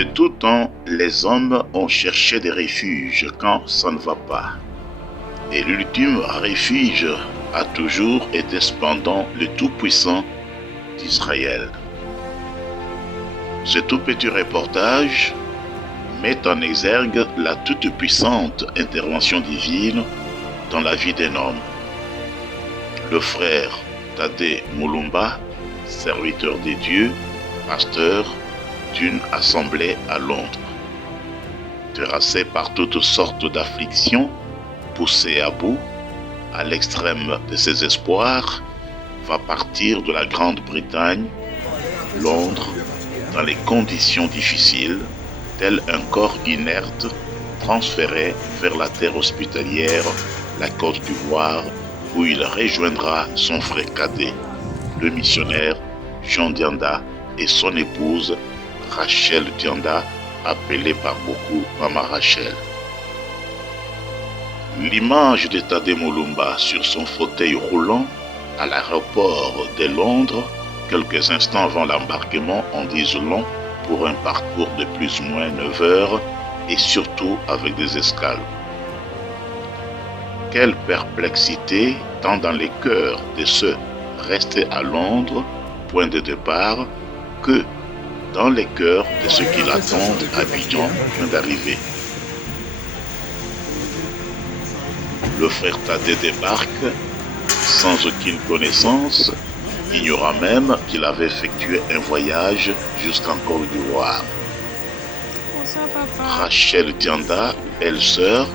De tout temps, les hommes ont cherché des refuges quand ça ne va pas. Et l'ultime refuge a toujours été cependant le Tout-Puissant d'Israël. Ce tout petit reportage met en exergue la toute-puissante intervention divine dans la vie d'un homme. Le frère Tade Mulumba, serviteur de Dieu, pasteur d'une assemblée à Londres. Terrassé par toutes sortes d'afflictions, poussé à bout, à l'extrême de ses espoirs, va partir de la Grande-Bretagne, Londres, dans les conditions difficiles, tel un corps inerte transféré vers la terre hospitalière, la Côte d'Ivoire, où il rejoindra son frère cadet, le missionnaire Jean Dianda, et son épouse Rachel Dianda, appelée par beaucoup Maman Rachel. L'image de Tade Mulumba sur son fauteuil roulant à l'aéroport de Londres, quelques instants avant l'embarquement, en disent long pour un parcours de plus ou moins 9 heures et surtout avec des escales. Quelle perplexité tant dans les cœurs de ceux restés à Londres, point de départ, que dans les cœurs de ceux qui l'attendent à Abidjan, point d'arrivée. Le frère Tade débarque sans aucune connaissance, ignorant même qu'il avait effectué un voyage jusqu'en Côte d'Ivoire. Rachel Dianda, belle-sœur,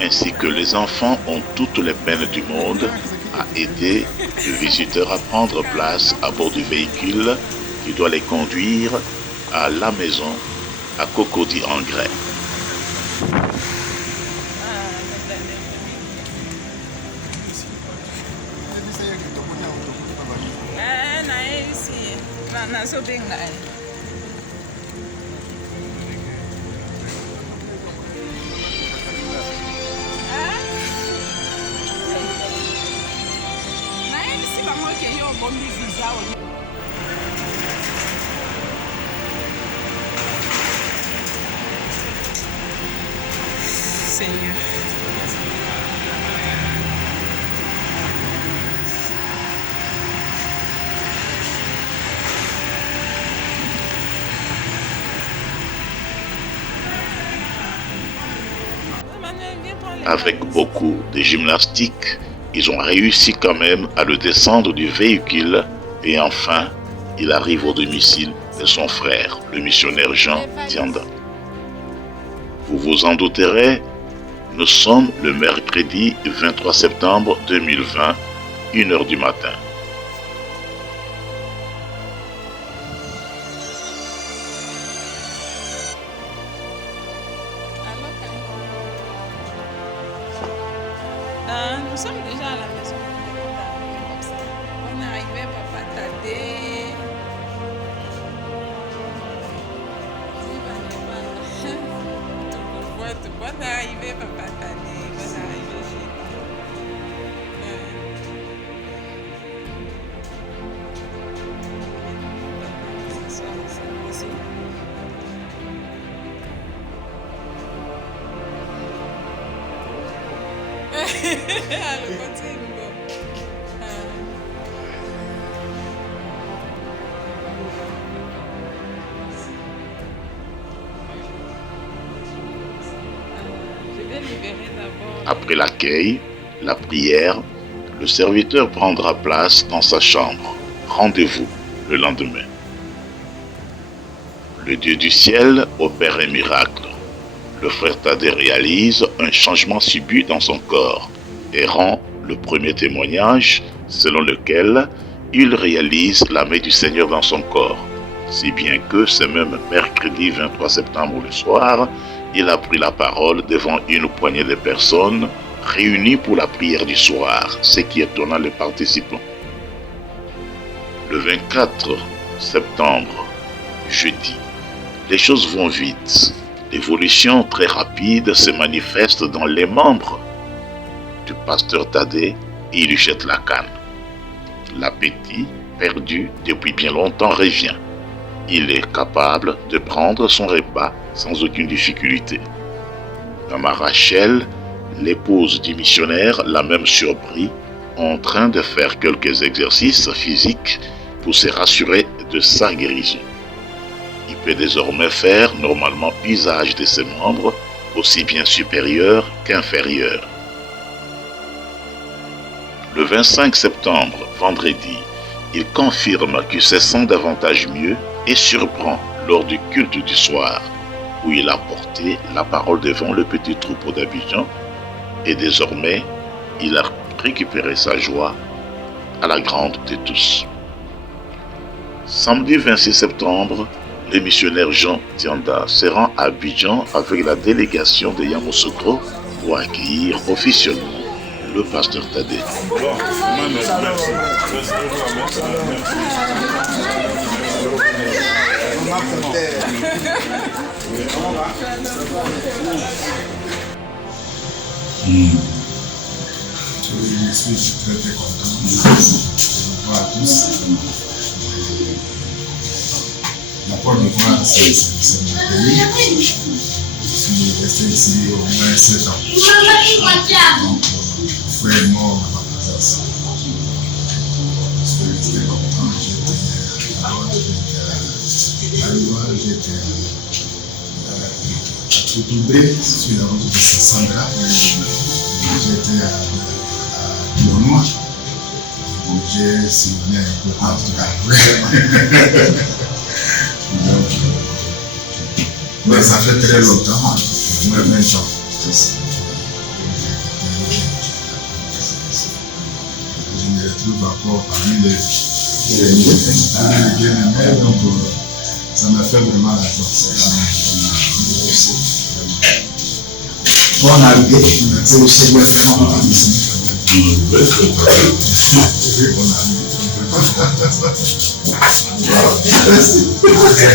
ainsi que les enfants ont toutes les peines du monde à aider le visiteur à prendre place à bord du véhicule qui doit les conduire à la maison à Cocody en Grès. Seigneur. Avec beaucoup de gymnastique, ils ont réussi quand même à le descendre du véhicule et enfin, il arrive au domicile de son frère, le missionnaire Jean Dianda. Vous vous en douterez, nous sommes le mercredi 23 septembre 2020, 1h du matin. Nous sommes déjà à la maison. On est arrivé, Papa Tade. Bonne arrivée, Papa Tade. Bonne arrivée chez nous. Ce soir, c'est aussi. Le côté Après l'accueil, la prière, le serviteur prendra place dans sa chambre. Rendez-vous le lendemain. Le Dieu du ciel opère un miracle. Le frère Tade réalise un changement subit dans son corps et rend le premier témoignage selon lequel il réalise la main du Seigneur dans son corps. Si bien que ce même mercredi 23 septembre le soir, il a pris la parole devant une poignée de personnes réunies pour la prière du soir, ce qui étonna les participants. Le 24 septembre, jeudi, les choses vont vite. L'évolution très rapide se manifeste dans les membres du pasteur Tade et il lui jette la canne. L'appétit, perdu depuis bien longtemps, revient. il est capable de prendre son repas sans aucune difficulté. Maman Rachel, l'épouse du missionnaire, l'a même surpris en train de faire quelques exercices physiques pour se rassurer de sa guérison. Il peut désormais faire normalement usage de ses membres, aussi bien supérieurs qu'inférieurs. Le 25 septembre, vendredi, il confirme qu'il se sent davantage mieux et surprend lors du culte du soir, où il a porté la parole devant le petit troupeau d'Abidjan, et désormais, il a récupéré sa joie à la grande de tous. Samedi 26 septembre, le missionnaire Jean Dianda se rend à Abidjan avec la délégation de Yamoussoukro pour accueillir officiellement le pasteur Tadé. Je suis très content de vous voir tous. La Côte d'Ivoire, c'est mon pays. Je suis resté ici au moins 7 ans. Donc, frère est mort dans ma présence. Je suis resté content. J'étais à Loire, j'étais à Toutoubé, sur la route de Sandra. J'étais à Tournoi. J'ai sillonné un peu partout. Mais ça fait très longtemps, au moins 20 ans. Je me retrouve encore parmi les bien-aimés, donc ça m'a fait vraiment la joie. Bonne arrivée, c'est le Seigneur vraiment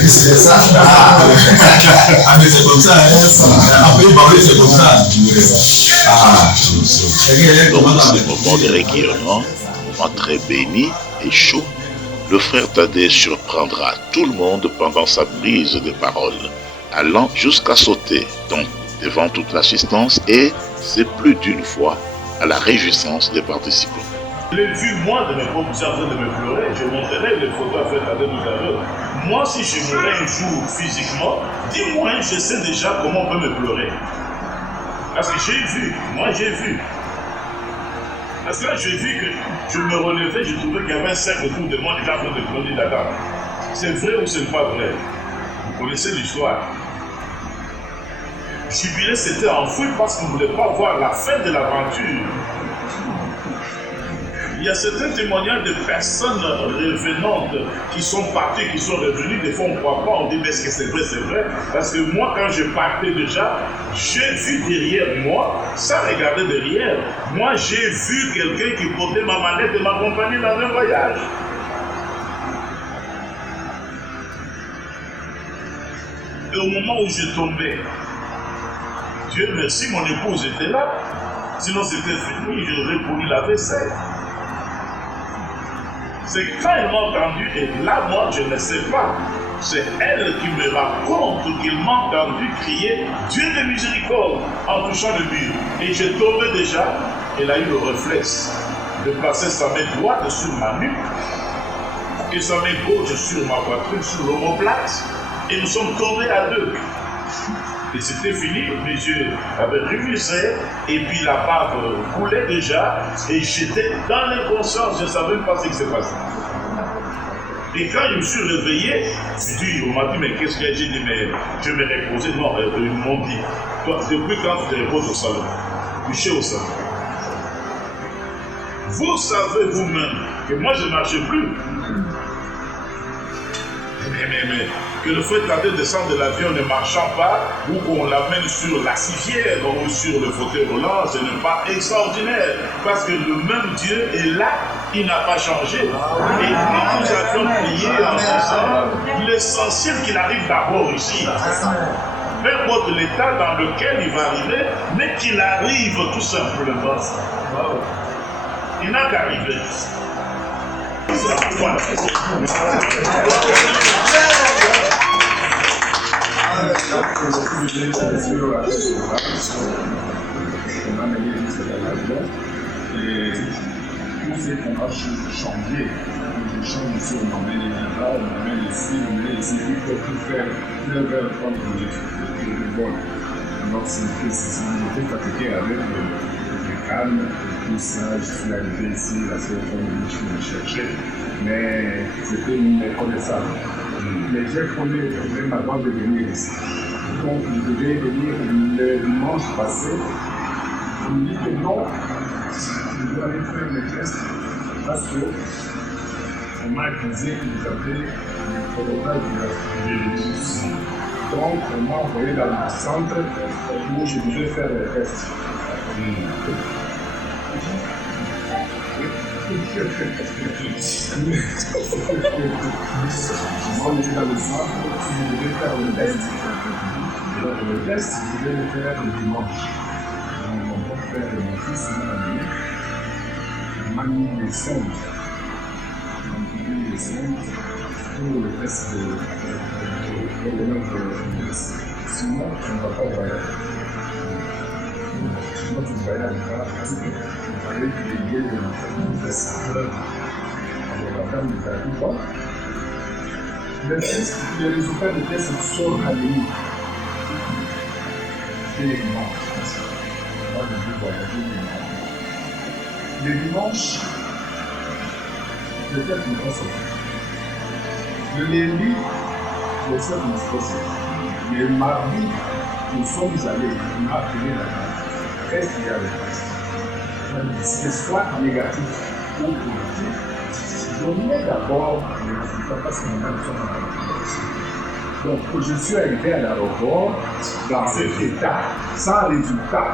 c'est ça. Ah, mais c'est comme ça, après parler, c'est comme ça. Dans ces moments de recueillement, moment très béni et chaud, le frère Tadé surprendra tout le monde pendant sa prise de parole, allant jusqu'à sauter donc devant toute l'assistance, et c'est plus d'une fois à la réjouissance des participants. Je l'ai vu, moi, de mes propres yeux en train de me pleurer. Je montrerai les photos à faire Tadé tout à l'heure. Moi, si je mourais un jour physiquement, dis-moi, je sais déjà comment on peut me pleurer. Parce que j'ai vu, moi j'ai vu. Parce que là, j'ai vu que je me relevais, je trouvais qu'il y avait un cercle autour de moi déjà en train de pleurer là-dedans. C'est vrai ou c'est pas vrai? Vous connaissez l'histoire. Jubilé s'était enfoui parce qu'on ne voulait pas voir la fin de l'aventure. Il y a certains témoignages de personnes revenantes qui sont parties, qui sont revenues. Des fois, on ne croit pas, on dit, mais est-ce que c'est vrai, c'est vrai? Parce que moi, quand je partais déjà, j'ai vu derrière moi, sans regarder derrière, moi, j'ai vu quelqu'un qui portait ma mallette et m'accompagnait dans un voyage. Et au moment où je tombais, Dieu merci, mon épouse était là. Sinon, c'était fini, j'aurais pourri la vaisselle. C'est quand elle m'a entendu, et là, moi, je ne sais pas. C'est elle qui me raconte qu'il m'a entendu crier « Dieu de miséricorde » en touchant le mur. Et j'ai tombé déjà, elle a eu le réflexe de placer sa main droite sur ma nuque et sa main gauche sur ma poitrine, sur l'omoplate, et nous sommes tombés à deux. Et c'était fini, mes yeux avaient révisé, et puis la bave coulait déjà, et j'étais dans l'inconscience, je ne savais même pas ce qui s'est passé. Et quand je me suis réveillé, on m'a dit, mais qu'est-ce que j'ai dit, mais je me reposais. Non, ils m'ont dit, toi, depuis quand tu te reposes au salon, couché au salon. Vous savez vous-même que moi je ne marchais plus. Mais que le feu Tadé descende de l'avion ne marchant pas, ou qu'on l'amène sur la civière ou sur le fauteuil roulant, ce n'est pas extraordinaire. Parce que le même Dieu est là, il n'a pas changé. Et nous avions prié en disant, l'essentiel qu'il arrive d'abord ici. Peu importe l'état dans lequel il va arriver, mais qu'il arrive tout simplement. Il n'a qu'à arriver. Voilà. On a mené jusqu'à l'avion et tout ce qu'on a changé. Je change ici, on emmène là, on emmène ici, il faut tout faire 9 heures prendre le vol. Donc j'étais fatigué avec le calme, tout ça, je suis arrivé ici, la seule fois où je me cherchais, mais c'était méconnaissable. Mais j'ai connu le problème avant de venir ici. Donc je devais venir le dimanche passé. Je me dis que non, je dois aller faire mes tests parce que on m'a accusé que j'avais le coronavirus de virus. Donc on m'a envoyé dans le centre où je devais faire les tests. Moi, j'étais dans le centre où je devais faire le test. Donc le test, je devais le faire le dimanche. Donc mon frère et mon fils m'ont mis les sondes. Les sondes pour le test de coronavirus. Sinon, tu ne vas pas voyager. Sinon, tu ne voyages pas parce que tu parlais que les billets de saveur. Alors, la dame ne t'a dit pas. Les résultats des tests sortent à l'ennemi. C'est les dimanches. Moi, je veux voyager les dimanches. Le test n'est pas sorti. Le lundi, le test n'est pas sorti. Le mardi, nous sommes allés, on a appelé la dame. Reste il y a le test. C'est soit négatif ou positif. Donnez d'abord les résultats parce que maintenant nous sommes en train de. Donc, je suis arrivé à l'aéroport dans cet état, sans résultat,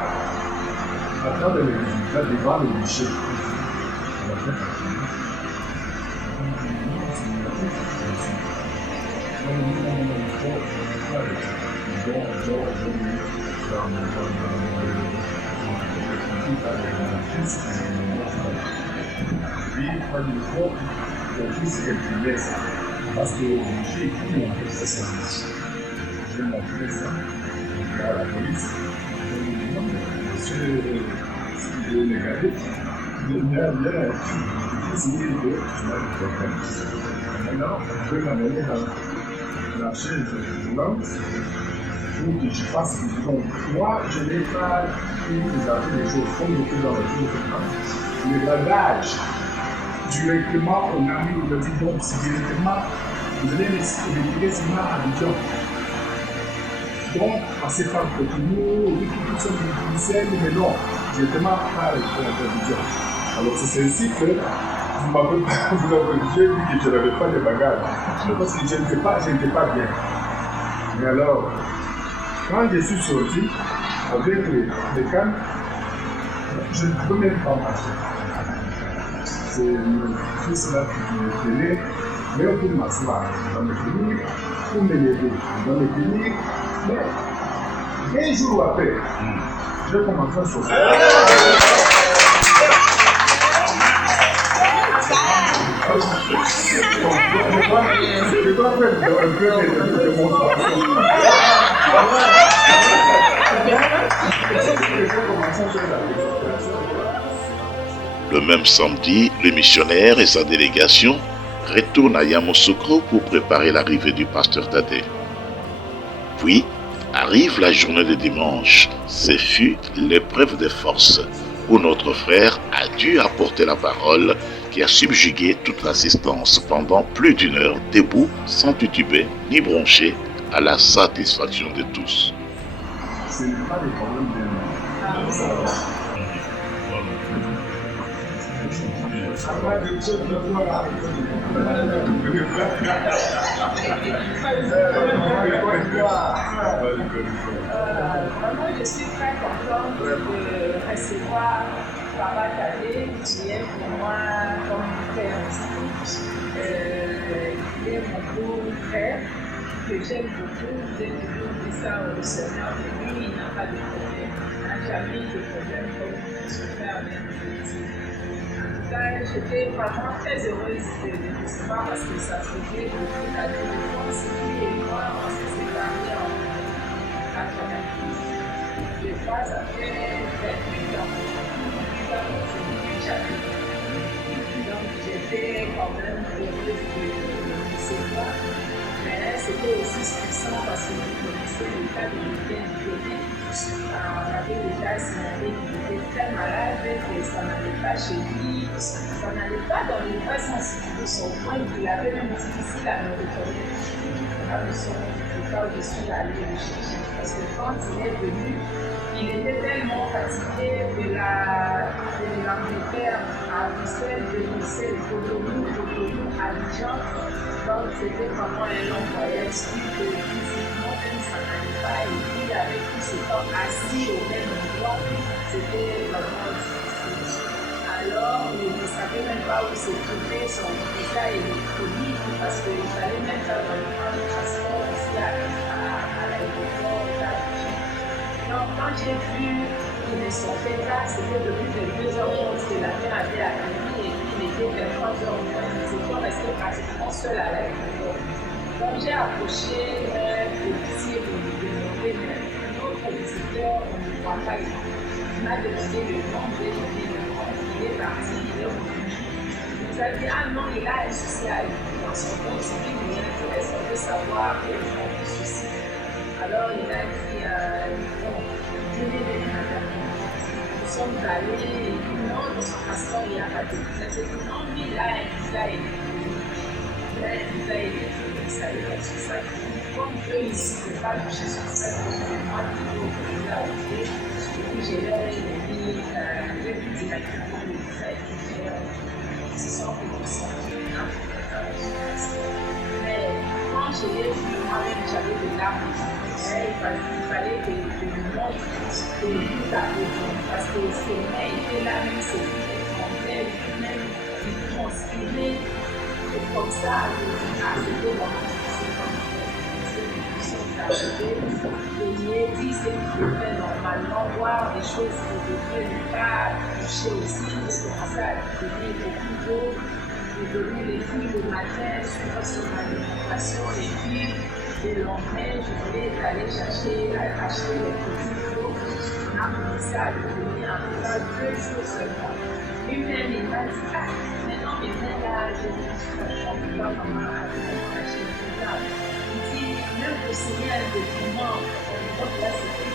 attendre les résultats devant le guichet. Parce que j'ai écrit mon fait ça. J'ai montré ça à la police. Monsieur le négatif, il y a essayé de faire le problème. Maintenant, on peut m'amener dans la chaise roulante pour que je fasse le donc moi, je n'ai pas eu des choses comme le plus dans le jour. Le bagage, directement, on a mis le dit donc, c'est directement, vous allez les seulement à Abidjan. Donc, passer par Cotonou, tout ça, Bruxelles, mais non, directement à Abidjan. Alors, c'est ainsi que vous m'avez dit que je n'avais pas de bagages. Parce que je n'étais pas bien. Mais alors, quand je suis sorti avec les cannes, je ne peux même pas marcher. C'est le fils là qui me tenait, mais on peut m'asseoir dans le clinique, pour me lever dans le clinique. Mais 1 jour après, j'ai commencé à sortir. Je dois faire un peu de démonstration. Le même samedi, le missionnaire et sa délégation retournent à Yamoussoukro pour préparer l'arrivée du pasteur Tadé. Puis arrive la journée de dimanche. Ce fut l'épreuve des forces, où notre frère a dû apporter la parole qui a subjugué toute l'assistance pendant plus d'1 heure, debout, sans tituber ni broncher, à la satisfaction de tous. Ce n'est pas des problèmes de Vraiment, je suis très contente de recevoir Papa Tadé, qui est pour moi comme mon frère aussi. Il est mon beau frère, que j'aime beaucoup. J'ai toujours dit ça au Seigneur, et lui, il n'a pas de problème. Il n'a jamais eu de problème comme son frère avec lui. J'étais vraiment très heureuse de le recevoir parce que ça faisait depuis la défense. Lui et moi, on s'est séparés en 90. Des fois, ça fait 28 ans. 28 ans que c'est plus jamais. Donc, j'étais quand même heureuse de ces fois. Mais c'était aussi stressant parce que je connaissais le cas de l'hôpital diplômé. On avait déjà signalé qu'il était très malade, que ça n'allait pas chez lui, ça n'allait pas dans le vrai sens de son point, qu'il avait même difficile à me reconnaître. Là, le cas où je suis allée le chercher. Parce que quand il est venu, il était tellement fatigué de l'Angleterre à Bruxelles, de Bruxelles, Cotonou, Abidjan. Donc, c'était vraiment un long voyage, que physiquement, même ça n'allait pas. Et puis, avec tout ce temps assis au même endroit, c'était vraiment difficile. Alors, il ne savait même pas où se trouvait son visa électronique parce qu'il fallait même faire dans le plan de transport ici à l'aéroport d'Abidjan. Donc, quand j'ai vu qu'il ne sortait pas, c'était depuis de 2h11 que l'avion avait atterri et puis il était vers 3h15. Nous étions restés pratiquement seuls à l'aéroport. Donc, j'ai approché le policier pour lui demander, mais notre visiteur, on ne voit pas ici. Il m'a demandé le nom, j'ai donné le nom, il est parti, il est revenu. Il nous a dit, ah non, il a un souci à lui. Dans son compte civil, il m'intéresse, on veut savoir quel genre de souci. Alors il a dit, bon, venez venir madame. Nous sommes allés, et puis non, dans son passeport, il n'y a pas de visa. J'ai dit, non, lui, il a un visa électronique. Il a un visa électronique, ça veut dire sur ça. Comme eux ici, ne peuvent pas toucher sur ça, c'est moi qui vais au visa, ok. Et puis j'ai leur dit, j'ai vu directement le visa étudiant. Ils se sont ressentis mais quand je l'ai vu, moi-même, j'avais des larmes. Il fallait que je lui montre que tout a été. Parce que ses mains étaient là, même ses filles tremblaient, même il transpirait. Et comme ça, c'était vraiment difficile quand ils sont arrivés. Et il m'a dit ce qu'il devait normalement voir, des choses qui ne devaient pas toucher aussi. J'ai commencé à donner beaucoup d'eau. J'ai donné les filles le matin, suivant son alimentation, et puis le lendemain, je voulais aller acheter les petits flots. On a commencé à le donner en tout cas 2 jours seulement. Lui-même, il m'a dit, ah, maintenant, mais là, je ne sais pas comment acheter tout ça. Il dit, même pour signer un document, donc là, c'était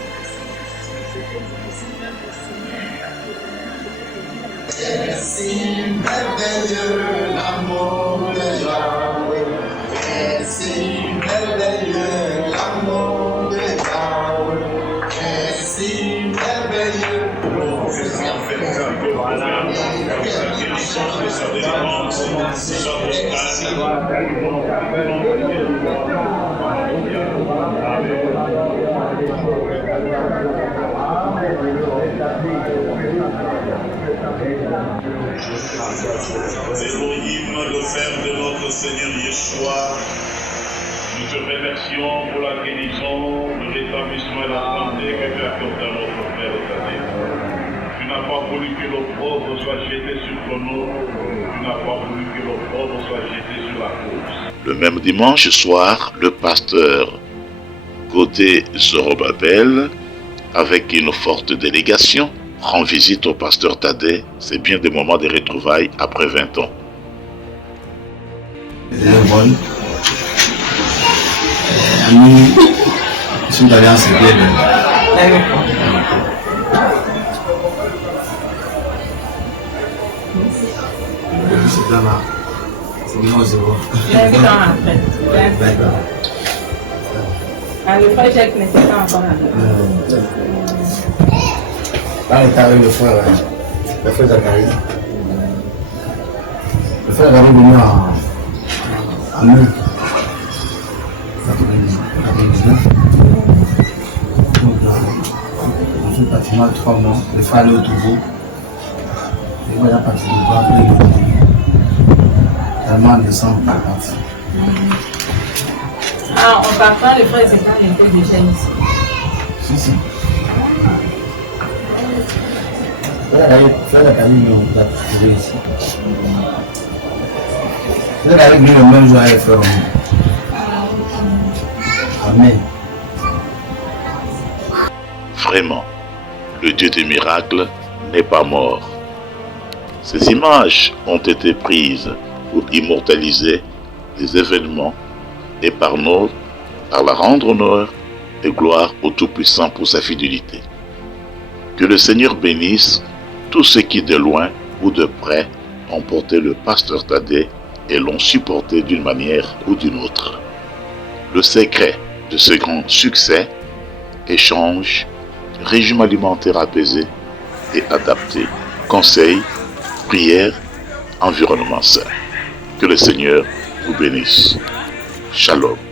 difficile même pour signer un papier. C'est merveilleux l'amour de Yahweh. C'est merveilleux l'amour de Yahweh. C'est merveilleux. Elohim, le Père de notre Seigneur Yeshua, nous te remercions pour la guérison, le rétablissement et la santé que tu as accordé à notre Père Tadé. Tu n'as pas voulu que l'opprobre soit jeté sur ton nom, tu n'as pas voulu que l'opprobre soit jeté sur la cause. Le même dimanche soir, le pasteur Godé Zorobabel, avec une forte délégation, rend visite au pasteur Tadé. C'est bien des moments de retrouvailles après 20 ans. Bonne. Nous sommes allés en CPL. C'est là, c'est bien 0. Le frère Jacques n'était pas encore là. Là, il est arrivé le frère Zachary. Le frère Zachary est venu en mai 99. Donc là, on fait pratiquement 3 mois. Le frère allait au Togo. Et moi, j'ai parti du Togo après le Togo. Tellement en décembre, on est parti. Ah, en partant, le frère Zachary était déjà ici. Si. Frère Zachary nous a trouvé ici. Frère Zachary venu le même jour avec frère en mai. Vraiment, le Dieu des miracles n'est pas mort. Ces images ont été prises pour immortaliser les événements et par la rendre honneur et gloire au Tout-Puissant pour sa fidélité. Que le Seigneur bénisse tous ceux qui de loin ou de près ont porté le pasteur Thaddée et l'ont supporté d'une manière ou d'une autre. Le secret de ce grand succès, échange, régime alimentaire apaisé et adapté, conseils, prières, environnement sain. Que le Seigneur vous bénisse. Shalom.